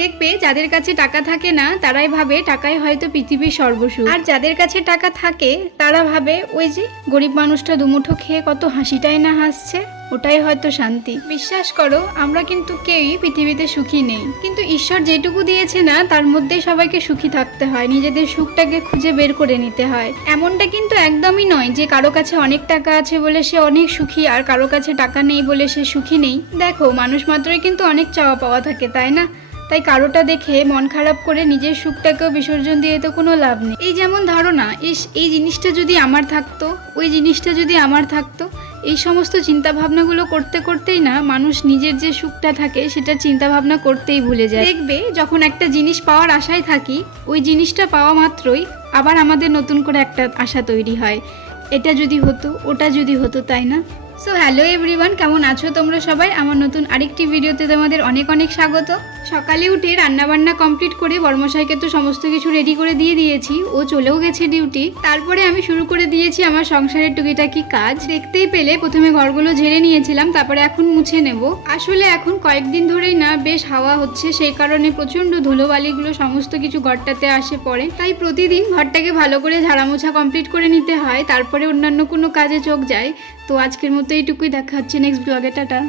দেখবে যাদের কাছে টাকা থাকে না তারাই ভাবে টাকাই হয়তো পৃথিবীর সর্বসুখ, আর যাদের কাছে টাকা থাকে তারা ভাবে ওই যে গরিব মানুষটা দুমুঠো খেয়ে কত হাসিটাই না হাসছে, ওটাই হয়তো শান্তি। বিশ্বাস করো, আমরা কিন্তু কেউই পৃথিবীতে সুখী নেই, কিন্তু ঈশ্বর যেটুকু দিয়েছে না তার মধ্যেই সবাইকে সুখী থাকতে হয়, নিজেদের সুখটাকে খুঁজে বের করে নিতে হয়। এমনটা কিন্তু একদমই নয় যে কারো কাছে অনেক টাকা আছে বলে সে অনেক সুখী আর কারো কাছে টাকা নেই বলে সে সুখী নেই। দেখো, মানুষ মাত্রই কিন্তু অনেক চাওয়া পাওয়া থাকে, তাই না? তাই কারোটা দেখে মন খারাপ করে নিজের সুখটাকেও বিসর্জন দিয়ে তো কোনো লাভ নেই। এই যেমন ধারণা, এই জিনিসটা যদি আমার থাকতো, ওই জিনিসটা যদি আমার থাকতো, এই সমস্ত চিন্তাভাবনাগুলো করতে করতেই না মানুষ নিজের যে সুখটা থাকে সেটা চিন্তাভাবনা করতেই ভুলে যায়। দেখবে যখন একটা জিনিস পাওয়ার আশায় থাকি, ওই জিনিসটা পাওয়া মাত্রই আবার আমাদের নতুন করে একটা আশা তৈরি হয়, এটা যদি হতো, ওটা যদি হতো, তাই না? সো হ্যালো এভরিওয়ান, কেমন আছো তোমরা সবাই? আমার নতুন আরেকটি ভিডিওতে তোমাদের অনেক অনেক স্বাগত। সকালে উঠে রান্নাবান্না কমপ্লিট করে বর্মশাইকে তো সমস্ত কিছু রেডি করে দিয়ে দিয়েছি, ও চলেও গেছে ডিউটি। তারপরে আমি শুরু করে দিয়েছি আমার সংসারের টুকিটাকি কাজ। দেখতেই পেলে প্রথমে ঘরগুলো ঝেড়ে নিয়েছিলাম, তারপরে এখন মুছে নেব। আসলে এখন কয়েকদিন ধরেই না বেশ হাওয়া হচ্ছে, সেই কারণে প্রচণ্ড ধুলোবালিগুলো সমস্ত কিছু ঘরটাতে আসে পড়ে, তাই প্রতিদিন ঘরটাকে ভালো করে ঝাড়া মোছা কমপ্লিট করে নিতে হয়, তারপরে অন্যান্য কোনো কাজে চোখ যায়। তো আজকের মতো এইটুকুই, দেখা হচ্ছে নেক্সট ব্লগে, টাটা।